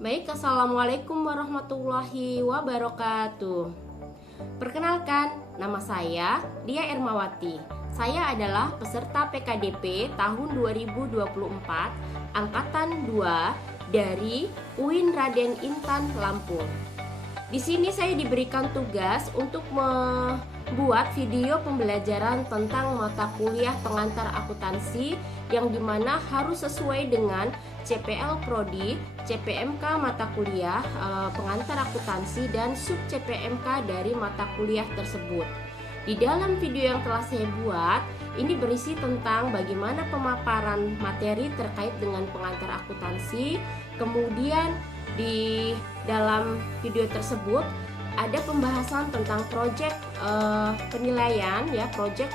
Baik, assalamualaikum warahmatullahi wabarakatuh. Perkenalkan, nama saya Dia Ermawati. Saya adalah peserta PKDP tahun 2024 Angkatan 2 dari UIN Raden Intan Lampung. Di sini saya diberikan tugas untuk membuat video pembelajaran tentang mata kuliah pengantar akuntansi yang dimana harus sesuai dengan CPL Prodi, CPMK mata kuliah pengantar akuntansi dan sub CPMK dari mata kuliah tersebut. Di dalam video yang telah saya buat, ini berisi tentang bagaimana pemaparan materi terkait dengan pengantar akuntansi. Kemudian di dalam video tersebut ada pembahasan tentang proyek penilaian ya, proyek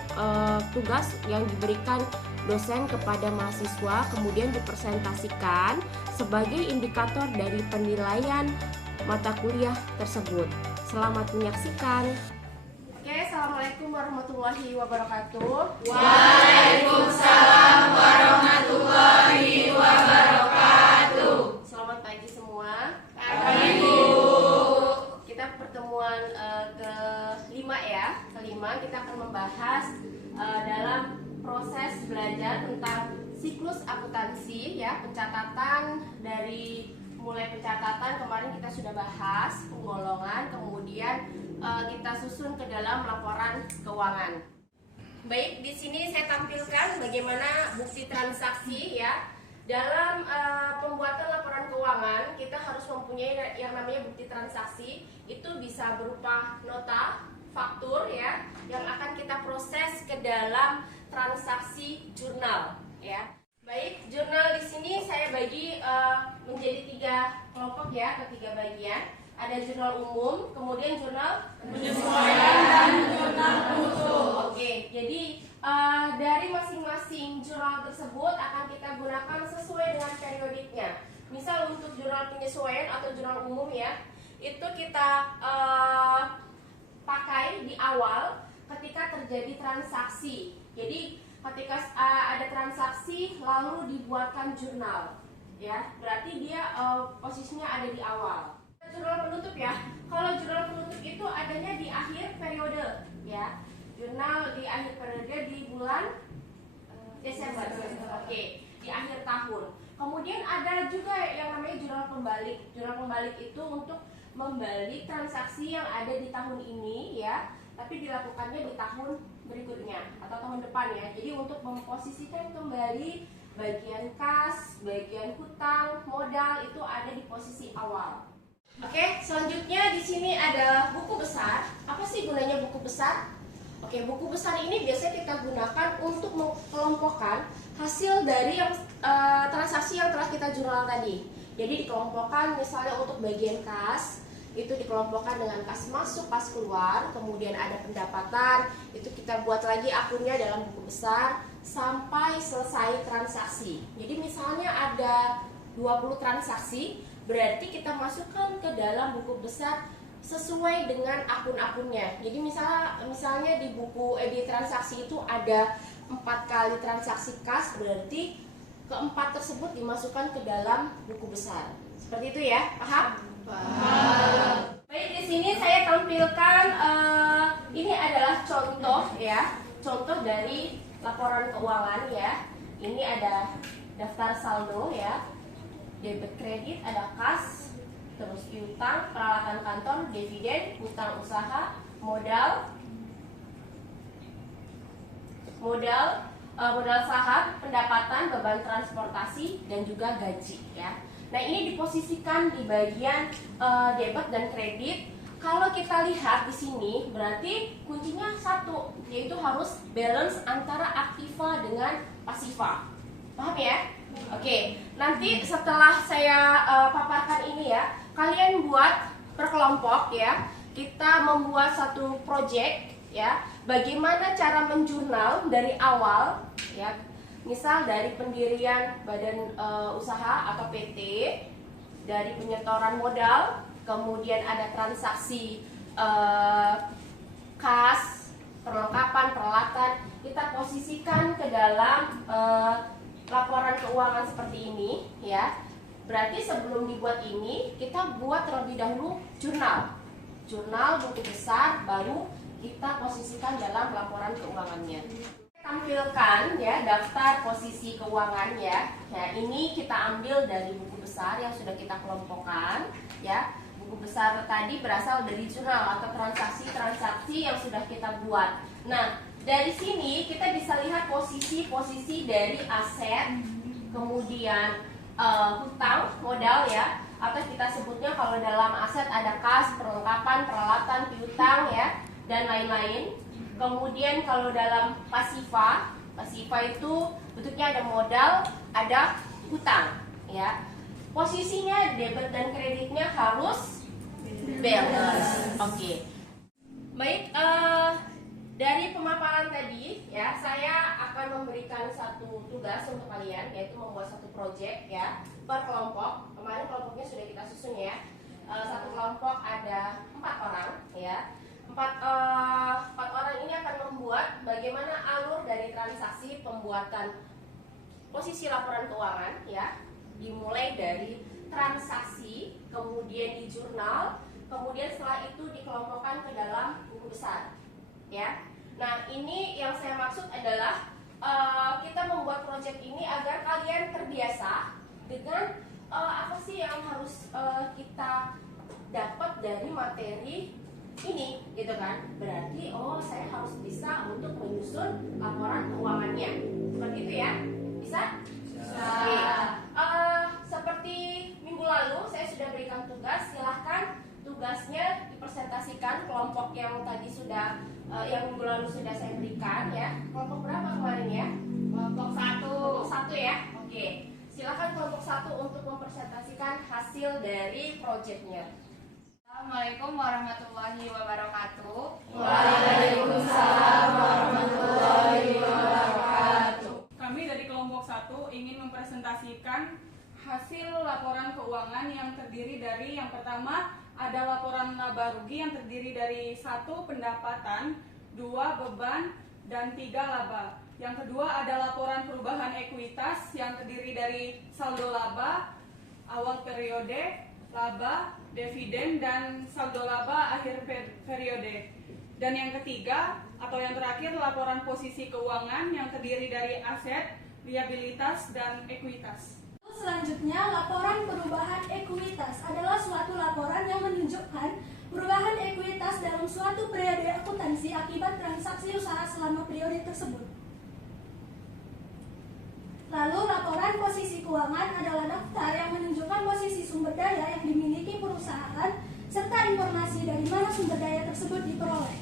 tugas yang diberikan dosen kepada mahasiswa, kemudian dipresentasikan sebagai indikator dari penilaian mata kuliah tersebut. Selamat menyaksikan. Oke, assalamualaikum warahmatullahi wabarakatuh. Waalaikumsalam warahmatullahi wabarakatuh. Selamat pagi semua. Pagi, Bu. Kita pertemuan kelima ya. Kelima kita akan membahas dalam proses belajar tentang siklus akuntansi ya, pencatatan dari mulai pencatatan kemarin kita sudah bahas penggolongan, kemudian kita susun ke dalam laporan keuangan. Baik, di sini saya tampilkan bagaimana bukti transaksi ya. Dalam pembuatan laporan keuangan kita harus mempunyai yang namanya bukti transaksi. Itu bisa berupa nota, faktur ya, yang akan kita proses ke dalam transaksi jurnal ya. Baik, jurnal di sini saya bagi menjadi 3 kelompok ya, ke 3 bagian. Ada jurnal umum, kemudian jurnal penyesuaian dan jurnal mutu. Oke, jadi dari masing-masing jurnal tersebut akan kita gunakan sesuai dengan periodiknya. Misal untuk jurnal penyesuaian atau jurnal umum ya, itu kita pakai di awal ketika terjadi transaksi. Jadi ketika ada transaksi lalu dibuatkan jurnal ya, berarti dia posisinya ada di awal. Jurnal penutup ya, kalau jurnal penutup itu adanya di akhir periode ya. Jurnal di akhir periode di bulan Desember. Oke, di akhir tahun. Kemudian ada juga yang namanya jurnal pembalik. Jurnal pembalik itu untuk membalik transaksi yang ada di tahun ini ya, tapi dilakukannya di tahun berikutnya atau tahun depan ya. Jadi untuk memposisikan kembali bagian kas, bagian hutang, modal itu ada di posisi awal. Oke, selanjutnya di sini ada buku besar. Apa sih gunanya buku besar? Oke, buku besar ini biasanya kita gunakan untuk mengelompokkan hasil dari yang transaksi yang telah kita jurnal tadi. Jadi dikelompokkan misalnya untuk bagian kas itu dikelompokkan dengan kas masuk, kas keluar, kemudian ada pendapatan, itu kita buat lagi akunnya dalam buku besar sampai selesai transaksi. Jadi misalnya ada 20 transaksi, berarti kita masukkan ke dalam buku besar sesuai dengan akun-akunnya. Jadi misalnya di buku di transaksi itu ada 4 kali transaksi kas, berarti keempat tersebut dimasukkan ke dalam buku besar. Seperti itu ya, paham? Paham. Baik, di sini saya tampilkan ini adalah contoh ya, contoh dari laporan keuangan ya. Ini ada daftar saldo ya, debit kredit, ada kas, terus piutang, peralatan kantor, dividen, hutang usaha, modal saham, pendapatan, beban transportasi, dan juga gaji ya. Nah, ini diposisikan di bagian debit dan kredit. Kalau kita lihat di sini berarti kuncinya satu, yaitu harus balance antara aktiva dengan pasiva. Paham ya? Oke, nanti setelah saya paparkan ini ya, kalian buat per kelompok ya. Kita membuat satu project ya, bagaimana cara menjurnal dari awal ya. Misal dari pendirian badan usaha atau PT, dari penyetoran modal, kemudian ada transaksi kas, perlengkapan, peralatan, kita posisikan ke dalam laporan keuangan seperti ini ya. Berarti sebelum dibuat ini kita buat terlebih dahulu jurnal buku besar, baru kita posisikan dalam laporan keuangannya. Tampilkan ya daftar posisi keuangan ya. Nah, ini kita ambil dari buku besar yang sudah kita kelompokkan ya. Buku besar tadi berasal dari jurnal atau transaksi-transaksi yang sudah kita buat. Nah, dari sini kita bisa lihat posisi-posisi dari aset, kemudian hutang modal ya, atau kita sebutnya kalau dalam aset ada kas, perlengkapan, peralatan, piutang ya, dan lain-lain. Kemudian kalau dalam pasifa itu bentuknya ada modal, ada hutang ya. Posisinya debit dan kreditnya harus balance. Oke. Baik, dari pemaparan tadi ya, saya akan memberikan satu tugas untuk kalian, yaitu membuat satu project ya per kelompok. Kemarin kelompoknya sudah kita susun ya. Satu kelompok ada 4 orang ya. Empat orang ini akan membuat bagaimana alur dari transaksi pembuatan posisi laporan keuangan ya, dimulai dari transaksi, kemudian di jurnal, kemudian setelah itu dikelompokkan ke dalam buku besar ya. Nah, ini yang saya maksud adalah kita membuat proyek ini agar kalian terbiasa dengan apa sih yang harus kita dapat dari materi ini, gitu kan? Berarti saya harus bisa untuk menyusun laporan keuangannya, seperti itu ya? Bisa? Oke. Seperti minggu lalu saya sudah berikan tugas, silahkan tugasnya dipresentasikan kelompok yang tadi sudah yang minggu lalu sudah saya berikan ya. Kelompok berapa kemarin ya? Kelompok 1 ya. Oke. Silakan kelompok 1 untuk mempresentasikan hasil dari proyeknya. Assalamualaikum warahmatullahi wabarakatuh. Waalaikumsalam warahmatullahi wabarakatuh. Kami dari kelompok 1 ingin mempresentasikan hasil laporan keuangan yang terdiri dari yang pertama ada laporan laba rugi yang terdiri dari 1 pendapatan, 2 beban, dan 3 laba. Yang kedua ada laporan perubahan ekuitas yang terdiri dari saldo laba, awal periode, laba, dividen, dan saldo laba akhir periode. Dan yang ketiga atau yang terakhir laporan posisi keuangan yang terdiri dari aset, liabilitas, dan ekuitas. Selanjutnya, laporan perubahan ekuitas adalah suatu laporan yang menunjukkan perubahan ekuitas dalam suatu periode akuntansi akibat transaksi usaha selama periode tersebut. Lalu, laporan posisi keuangan adalah daftar yang menunjukkan posisi sumber daya yang dimiliki perusahaan serta informasi dari mana sumber daya tersebut diperoleh.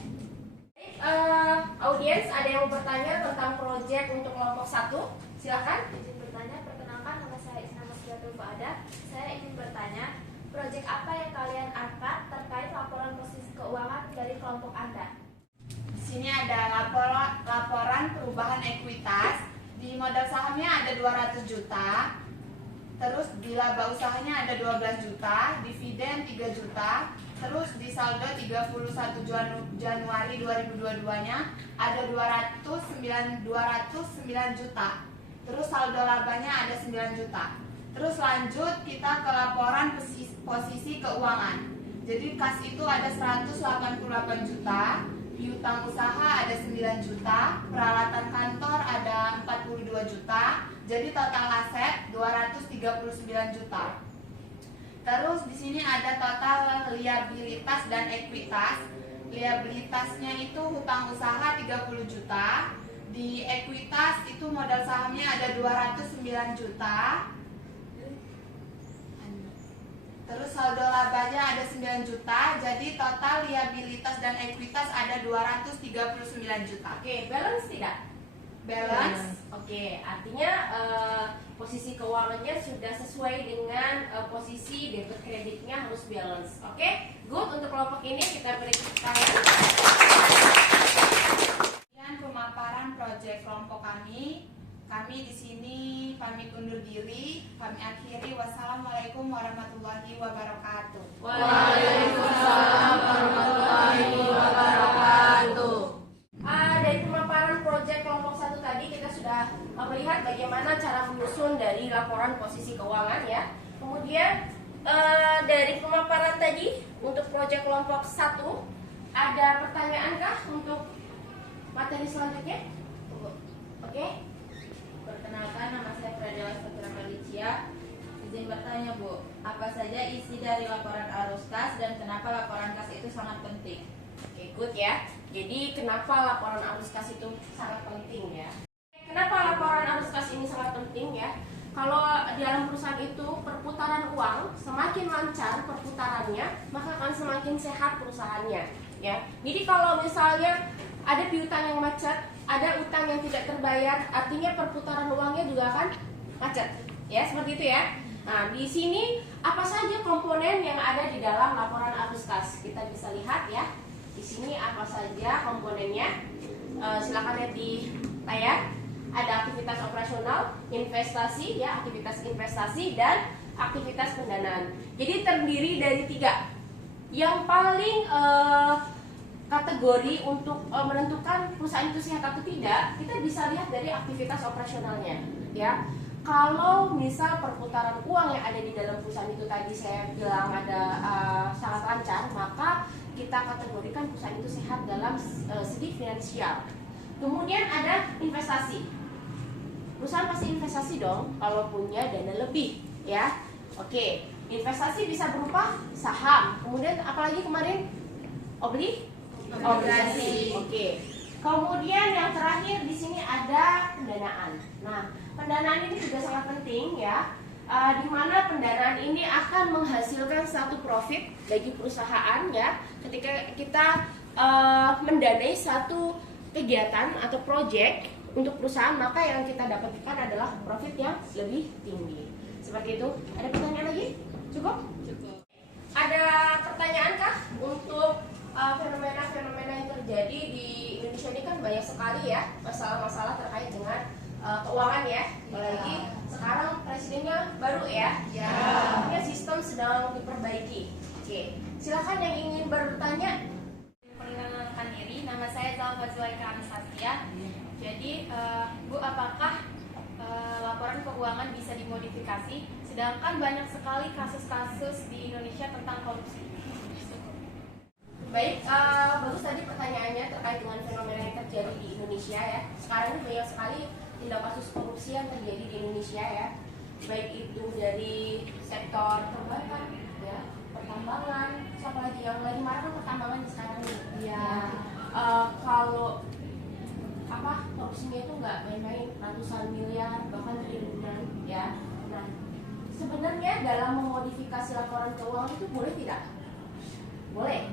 Audiens, ada yang mau bertanya tentang proyek untuk kelompok 1? Silakan. Izin bertanya, perkenalkan nama saya Isna Masriatul Ba'adah. Saya ingin bertanya, proyek apa yang kalian angkat terkait laporan posisi keuangan dari kelompok Anda? Di sini ada laporan perubahan ekuitas. Di modal sahamnya ada 200 juta. Terus di laba usahanya ada 12 juta, dividen 3 juta. Terus di saldo 31 Januari 2022-nya ada 209 juta. Terus saldo labanya ada 9 juta. Terus lanjut kita ke laporan posisi keuangan. Jadi kas itu ada 188 juta, piutang usaha ada 9 juta, peralatan kantor ada 42 juta. Jadi total aset 239 juta. Terus di sini ada total liabilitas dan ekuitas. Liabilitasnya itu hutang usaha 30 juta. Di ekuitas itu modal sahamnya ada 209 juta. Terus saldo labanya ada 9 juta. Jadi total liabilitas dan ekuitas ada 239 juta. Oke, balance tidak? Balance. Oke, artinya posisi keuangannya sudah sesuai dengan posisi debit kreditnya harus balance. Oke, good. Untuk kelompok ini kita beri tepuk tangan. Sekian pemaparan proyek kelompok kami. Kami di sini pamit undur diri. Kami akhiri. Wassalamualaikum warahmatullahi wabarakatuh. Waalaikumsalam warahmatullahi wabarakatuh. Dari pemaparan proyek kelompok 1 tadi kita sudah melihat bagaimana cara menyusun dari laporan posisi keuangan ya. Kemudian dari pemaparan tadi untuk proyek kelompok 1 ada pertanyaankah untuk materi selanjutnya? Oke. Perkenalkan, nama saya Pradela Saputra Malicia. Izin bertanya Bu, apa saja isi dari laporan arus kas dan kenapa laporan kas itu sangat penting? Oke, good ya. Jadi kenapa laporan arus kas itu sangat penting ya? Kenapa laporan arus kas ini sangat penting ya? Kalau di dalam perusahaan itu perputaran uang semakin lancar perputarannya, maka akan semakin sehat perusahaannya ya. Jadi kalau misalnya ada piutang yang macet, ada utang yang tidak terbayar, artinya perputaran uangnya juga akan macet ya, seperti itu ya. Nah, di sini apa saja komponen yang ada di dalam laporan arus kas? Kita bisa lihat ya. Di sini apa saja komponennya? Silakan lihat di layar. Ada aktivitas operasional, investasi ya, aktivitas investasi dan aktivitas pendanaan. Jadi terdiri dari 3. Yang paling kategori untuk menentukan perusahaan itu sehat atau tidak, kita bisa lihat dari aktivitas operasionalnya ya. Kalau misal perputaran uang yang ada di dalam perusahaan itu tadi saya bilang ada sangat lancar, maka kita kategorikan perusahaan itu sehat dalam segi finansial. Kemudian ada investasi. Perusahaan pasti investasi dong kalau punya dana lebih ya. Oke, investasi bisa berupa saham. Kemudian apalagi kemarin obligasi. Oke. Kemudian yang terakhir di sini ada pendanaan. Nah, pendanaan ini juga sangat penting ya. Di mana pendanaan ini akan menghasilkan satu profit bagi perusahaan ya. Ketika kita mendanai satu kegiatan atau proyek untuk perusahaan, maka yang kita dapatkan adalah profit yang lebih tinggi. Seperti itu. Ada pertanyaan lagi? Cukup? Cukup. Ada pertanyaankah untuk fenomena-fenomena yang terjadi di Indonesia ini? Kan banyak sekali ya masalah-masalah terkait dengan keuangan ya. Apalagi sekarang presidennya baru ya. Ya, sistem sedang diperbaiki. Oke, silakan yang ingin bertanya. Perkenalkan diri, nama saya Zalfa Zulaika Anastasia. Jadi, Bu, apakah laporan keuangan bisa dimodifikasi? Sedangkan banyak sekali kasus-kasus di Indonesia tentang korupsi. Baik, bagus tadi pertanyaannya terkait dengan fenomena yang terjadi di Indonesia ya. Sekarang ini banyak sekali tindak kasus korupsi yang terjadi di Indonesia ya. Baik itu dari sektor perbankan, ya, pertambangan, siapa lagi yang lagi marah kan pertambangan sekarang nih. Ya, kalau korupsinya itu nggak main-main, ratusan miliar bahkan triliunan ya. Nah, sebenarnya dalam memodifikasi laporan keuangan itu boleh tidak? Boleh,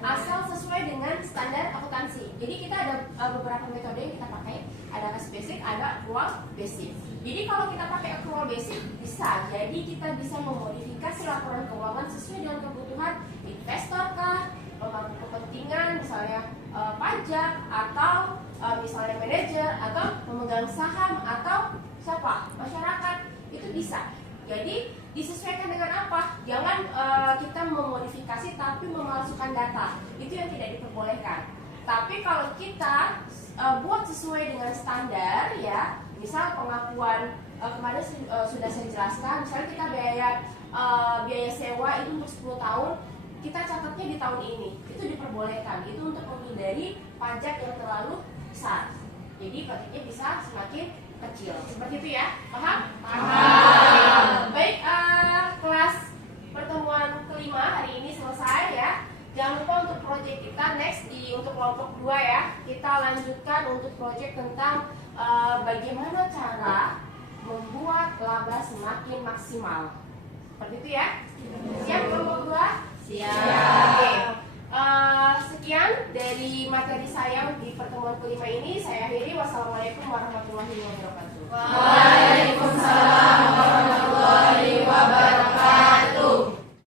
asal sesuai dengan standar akuntansi. Jadi kita ada beberapa metode yang kita pakai. Ada cash basic, ada accrual basic. Jadi kalau kita pakai accrual basic bisa, jadi kita bisa memodifikasi laporan keuangan sesuai dengan kebutuhan investor kah, pemangku kepentingan misalnya pajak atau misalnya manajer atau pemegang saham atau siapa, masyarakat, itu bisa. Jadi disesuaikan dengan apa? Jangan kita memodifikasi tapi memalsukan data. Itu yang tidak diperbolehkan. Tapi kalau kita buat sesuai dengan standar ya, misal pengakuan kemarin sudah saya jelaskan, misalnya kita biaya sewa itu untuk 10 tahun, kita catatnya di tahun ini, itu diperbolehkan. Itu untuk menghindari pajak yang terlalu besar. Jadi pajaknya bisa semakin kecil. Seperti itu ya, paham? Paham. Baik, kelas pertemuan kelima hari ini selesai ya. Jangan lupa untuk proyek kita next untuk kelompok 2 ya. Kita lanjutkan untuk proyek tentang bagaimana cara membuat laba semakin maksimal. Seperti itu ya. Siap kelompok 2? Siap. Oke. Sekian dari materi saya di pertemuan kelima ini. Saya akhiri. Wassalamualaikum warahmatullahi wabarakatuh. Waalaikumsalam warahmatullahi wabarakatuh.